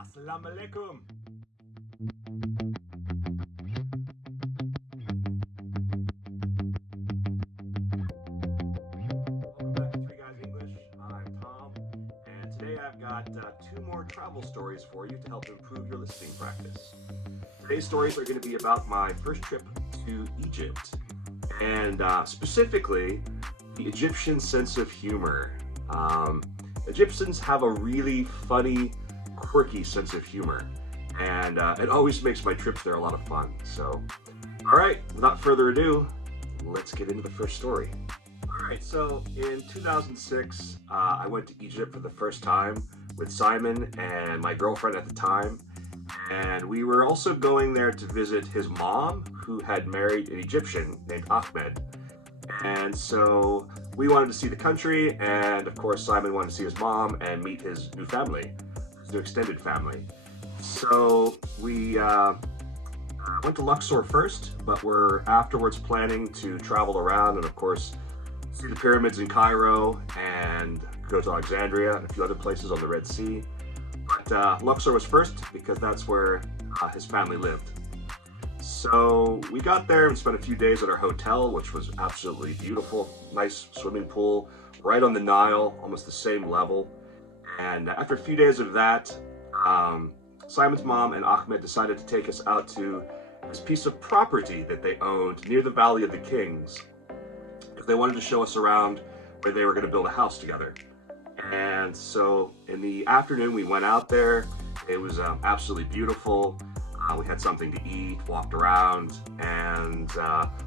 Assalamu alaikum. Welcome back to Three Guys English. I'm Tom, and today I've got two more travel stories for you to help improve your listening practice. Today's stories are going to be about my first trip to Egypt, and specifically the Egyptian sense of humor. Egyptians have a really funny, quirky sense of humor, and it always makes my trips there a lot of fun. So, all right, without further ado, let's get into the first story. All right, so in 2006, I went to Egypt for the first time with Simon and my girlfriend at the time, and we were also going there to visit his mom, who had married an Egyptian named Ahmed. And so we wanted to see the country, and of course Simon wanted to see his mom and meet his new family, his new extended family. So we went to Luxor first, but we're afterwards planning to travel around and of course see the pyramids in Cairo and go to Alexandria and a few other places on the Red Sea. But Luxor was first because that's where his family lived. So we got there and spent a few days at our hotel, which was absolutely beautiful. Nice swimming pool, right on the Nile, almost the same level. And after a few days of that, Simon's mom and Ahmed decided to take us out to this piece of property that they owned near the Valley of the Kings, because they wanted to show us around where they were going to build a house together. And so in the afternoon, we went out there. It was absolutely beautiful. We had something to eat, walked around, and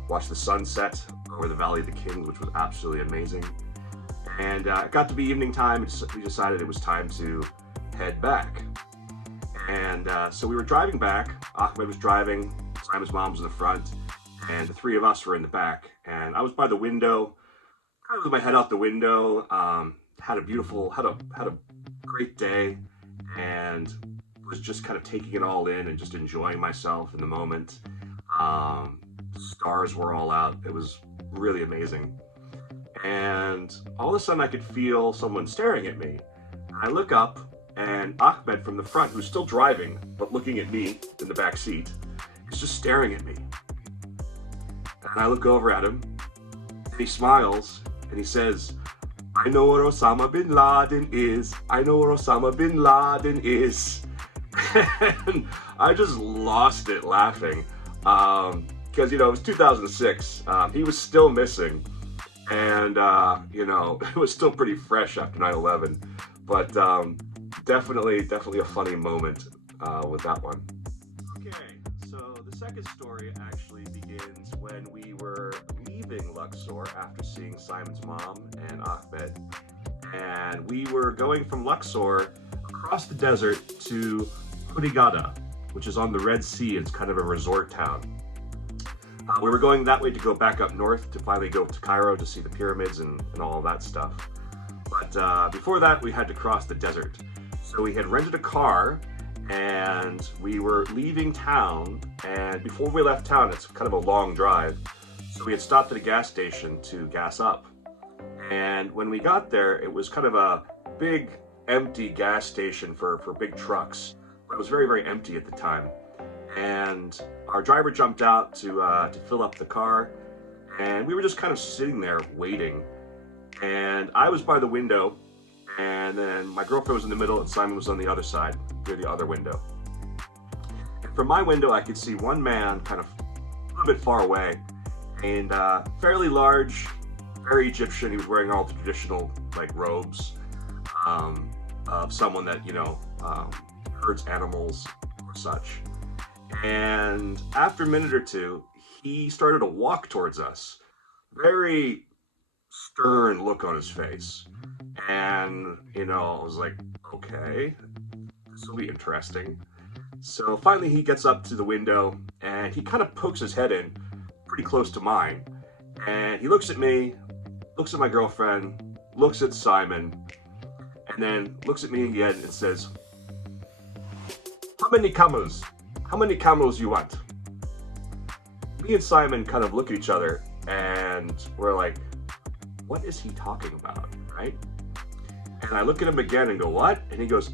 watched the sunset over the Valley of the Kings, which was absolutely amazing. And it got to be evening time, and we decided it was time to head back. And so we were driving back. Ahmed was driving, Simon's mom was in the front, and the three of us were in the back. And I was by the window, kind of with my head out the window. Had a great day, and was just kind of taking it all in and just enjoying myself in the moment. Stars were all out. It was really amazing. And all of a sudden I could feel someone staring at me. I look up, and Ahmed from the front, who's still driving, but looking at me in the back seat, is just staring at me. And I look over at him, and he smiles, and he says, "I know where Osama Bin Laden is. I know where Osama Bin Laden is." And I just lost it laughing, because it was 2006. He was still missing, and it was still pretty fresh after 9/11. But definitely a funny moment with that one. Okay, so the second story actually begins when we were leaving Luxor after seeing Simon's mom and Ahmed, and we were going from Luxor across the desert to Hurghada, which is on the Red Sea. It's kind of a resort town. We were going that way to go back up north to finally go to Cairo to see the pyramids and all of that stuff. But before that, we had to cross the desert. So we had rented a car, and we were leaving town. And before we left town, it's kind of a long drive. So we had stopped at a gas station to gas up. And when we got there, it was kind of a big, empty gas station for big trucks. It was very empty at the time, and our driver jumped out to fill up the car, and we were just kind of sitting there waiting. And I was by the window, and then my girlfriend was in the middle, and Simon was on the other side, near the other window. And from my window, I could see one man kind of a little bit far away, and fairly large, very Egyptian. He was wearing all the traditional robes of someone that herds animals or such. And after a minute or two, he started to walk towards us. Very stern look on his face. And, I was like, okay, this will be interesting. So finally he gets up to the window, and he kind of pokes his head in pretty close to mine. And he looks at me, looks at my girlfriend, looks at Simon, and then looks at me again and says, How many camels? How many camels you want?" Me and Simon kind of look at each other, and we're like, what is he talking about, right? And I look at him again and go, "What?" And he goes,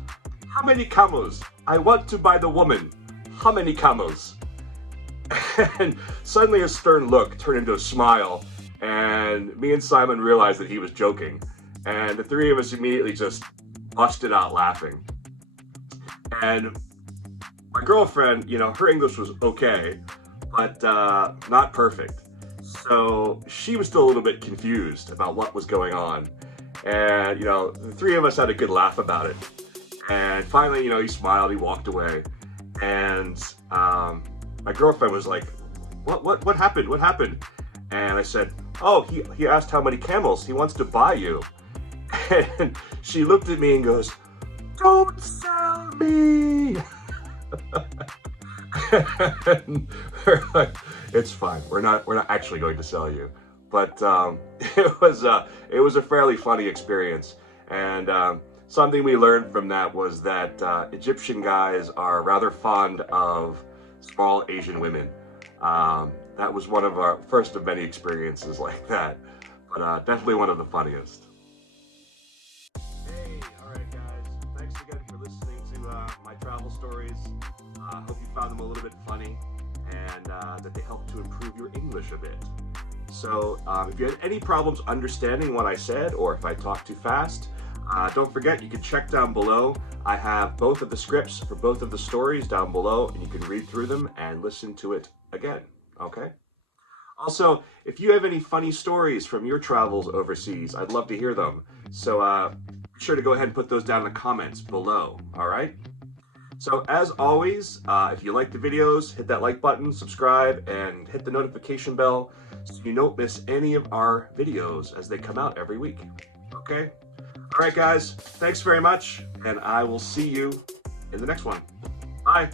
How many camels? I want to buy the woman. How many camels? And suddenly a stern look turned into a smile, and me and Simon realized that he was joking. And the three of us immediately just busted out laughing. And my girlfriend, her English was okay, but not perfect. So she was still a little bit confused about what was going on. And, the three of us had a good laugh about it. And finally, he smiled, he walked away. And my girlfriend was like, what happened? What happened? And I said, oh, he asked how many camels. He wants to buy you. And she looked at me and goes, don't sell me. And we're like, it's fine. We're not actually going to sell you. But it was a fairly funny experience. And something we learned from that was that Egyptian guys are rather fond of small Asian women. That was one of our first of many experiences like that, but definitely one of the funniest. Hey, all right guys, thanks again for listening to my travel stories. I hope you found them a little bit funny and that they helped to improve your English a bit. So if you had any problems understanding what I said, or if I talked too fast, don't forget you can check down below. I have both of the scripts for both of the stories down below, and you can read through them and listen to it again, okay? Also, if you have any funny stories from your travels overseas, I'd love to hear them. So be sure to go ahead and put those down in the comments below, all right? So as always, if you like the videos, hit that like button, subscribe, and hit the notification bell so you don't miss any of our videos as they come out every week, okay? All right, guys, thanks very much, and I will see you in the next one. Bye.